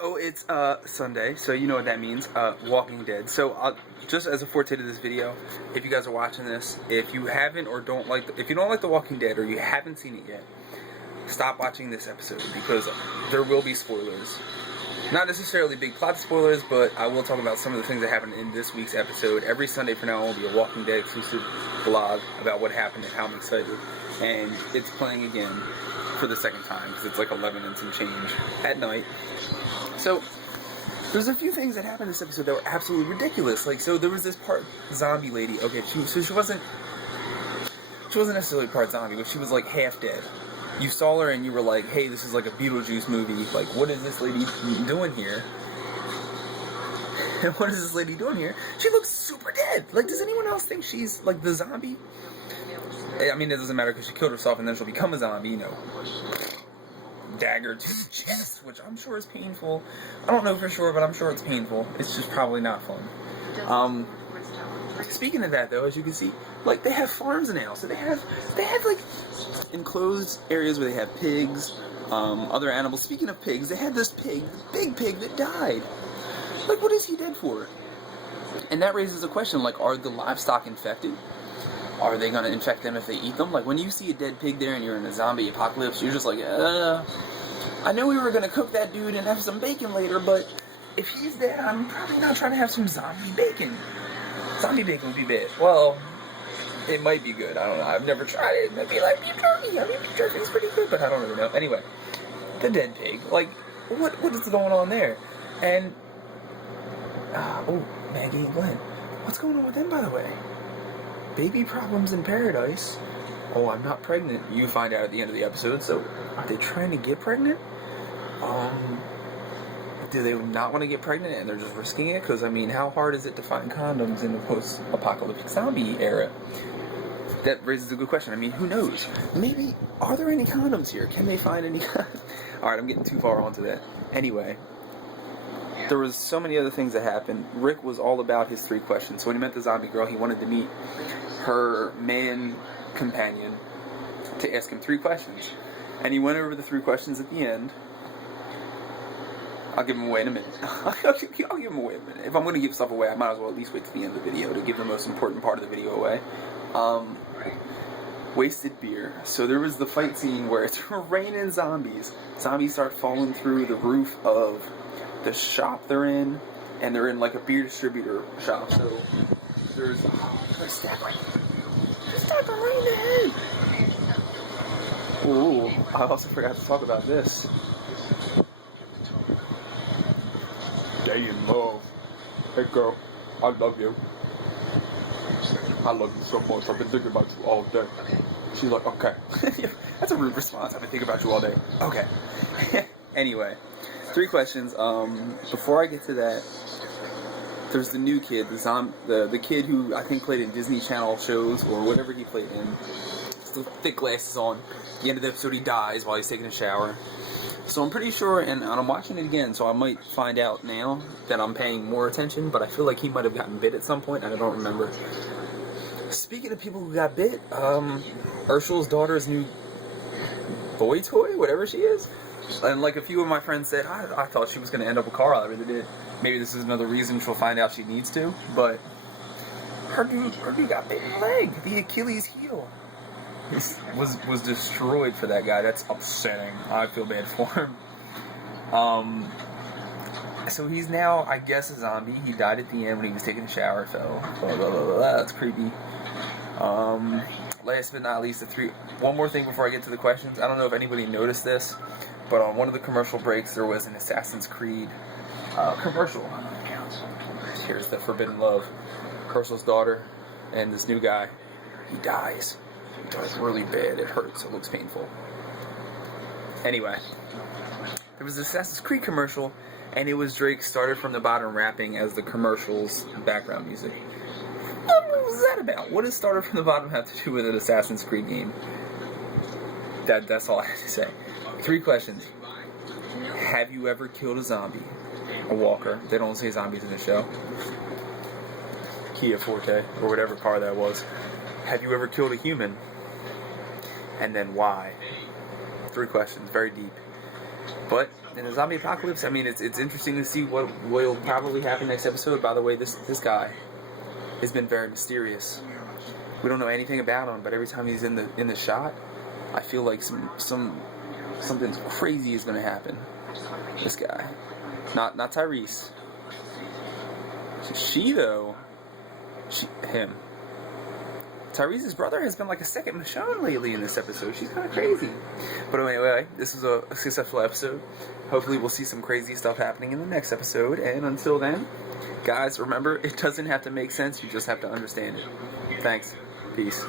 So it's Sunday, so you know what that means. Walking Dead. So just as a forte to this video, if you guys are watching this, if you haven't or don't like, if you don't like The Walking Dead or you haven't seen it yet, stop watching this episode because there will be spoilers. Not necessarily big plot spoilers, but I will talk about some of the things that happened in this week's episode. Every Sunday from now on will be a Walking Dead exclusive vlog about what happened and how I'm excited. And it's playing again for the second time because it's like 11 and some change at night. So there's a few things that happened in this episode that were absolutely ridiculous. Like, so there was this part zombie lady. Okay, she wasn't necessarily part zombie, but she was like half dead. You saw her and you were like, hey, this is like a Beetlejuice movie. Like, what is this lady doing here? And what is this lady doing here? She looks super dead. Like, does anyone else think she's like the zombie? I mean, it doesn't matter because she killed herself and then she'll become a zombie, you know. Dagger to the chest, which I'm sure is painful. I don't know for sure, but I'm sure it's painful. It's just probably not fun. Speaking of that, though, as you can see, like, they have farms now, so they have like enclosed areas where they have pigs, other animals. Speaking of pigs, they had this pig, big pig that died. Like, what is he dead for? And that raises a question, like, are the livestock infected? Are they going to infect them if they eat them? Like, when you see a dead pig there and you're in a zombie apocalypse, you're just like, I know we were going to cook that dude and have some bacon later, but if he's dead, I'm probably not trying to have some zombie bacon. Zombie bacon would be bad. Well, it might be good. I don't know. I've never tried it. It might be like beef jerky. I mean, beef jerky is pretty good, but I don't really know. Anyway, the dead pig. Like, what is going on there? And, oh, Maggie and Glenn. What's going on with them, by the way? Baby problems in paradise. Oh, I'm not pregnant. You find out at the end of the episode. So, are they trying to get pregnant? Do they not want to get pregnant and they're just risking it? Because, I mean, how hard is it to find condoms in the post-apocalyptic zombie era? That raises a good question. I mean, who knows? Maybe, are there any condoms here? Can they find any condoms? Alright, I'm getting too far onto that. Anyway, there was so many other things that happened. Rick was all about his 3 questions. So when he met the zombie girl, he wanted to meet her man companion to ask him 3 questions. And he went over the 3 questions at the end. I'll give him away in a minute. I'll give him away in a minute. If I'm going to give stuff away, I might as well at least wait to the end of the video to give the most important part of the video away. Wasted beer. So there was the fight scene where it's raining zombies. Zombies start falling through the roof of the shop they're in, and they're in like a beer distributor shop. So there's just stab right in the head. Ooh, I also forgot to talk about this. Day in love. Hey girl, I love you. I love you so much. I've been thinking about you all day. She's like, okay. That's a rude response. I've been thinking about you all day. Okay. Anyway, 3 questions. Before I get to that, there's the new kid, the kid who I think played in Disney Channel shows or whatever he played in. Still thick glasses on. At the end of the episode, he dies while he's taking a shower. So I'm pretty sure, and I'm watching it again, so I might find out now that I'm paying more attention, but I feel like he might have gotten bit at some point, and I don't remember. Speaking of people who got bit, Ursula's daughter's new boy toy, whatever she is, and like a few of my friends said, I thought she was going to end up with Carl, I really did. Maybe this is another reason she'll find out she needs to, but her dude got bit in the leg, the Achilles heel. This was destroyed for that guy. That's upsetting. I feel bad for him. So he's now, I guess, a zombie. He died at the end when he was taking a shower, so blah, blah, blah, blah. That's creepy. Last but not least, one more thing before I get to the questions. I don't know if anybody noticed this, but on one of the commercial breaks there was an Assassin's Creed commercial. Here's the Forbidden Love. Ursula's daughter and this new guy. He dies. He dies really bad. It hurts. It looks painful. Anyway, there was an Assassin's Creed commercial, and it was Drake started from the bottom rapping as the commercial's background music. What was that about? What does started from the bottom have to do with an Assassin's Creed game? That's all I have to say. 3 questions. Have you ever killed a zombie? A walker. They don't say zombies in the show. Kia Forte, or whatever car that was. Have you ever killed a human? And then why? 3 questions, very deep. But in the zombie apocalypse, I mean, it's interesting to see what will probably happen next episode. By the way, this guy has been very mysterious. We don't know anything about him, but every time he's in the shot, I feel like something crazy is going to happen. This guy, not Tyrese. She though, him. Tyrese's brother has been like a second Michonne lately in this episode. She's kind of crazy. But anyway, this was a successful episode. Hopefully we'll see some crazy stuff happening in the next episode. And until then, guys, remember, it doesn't have to make sense. You just have to understand it. Thanks. Peace.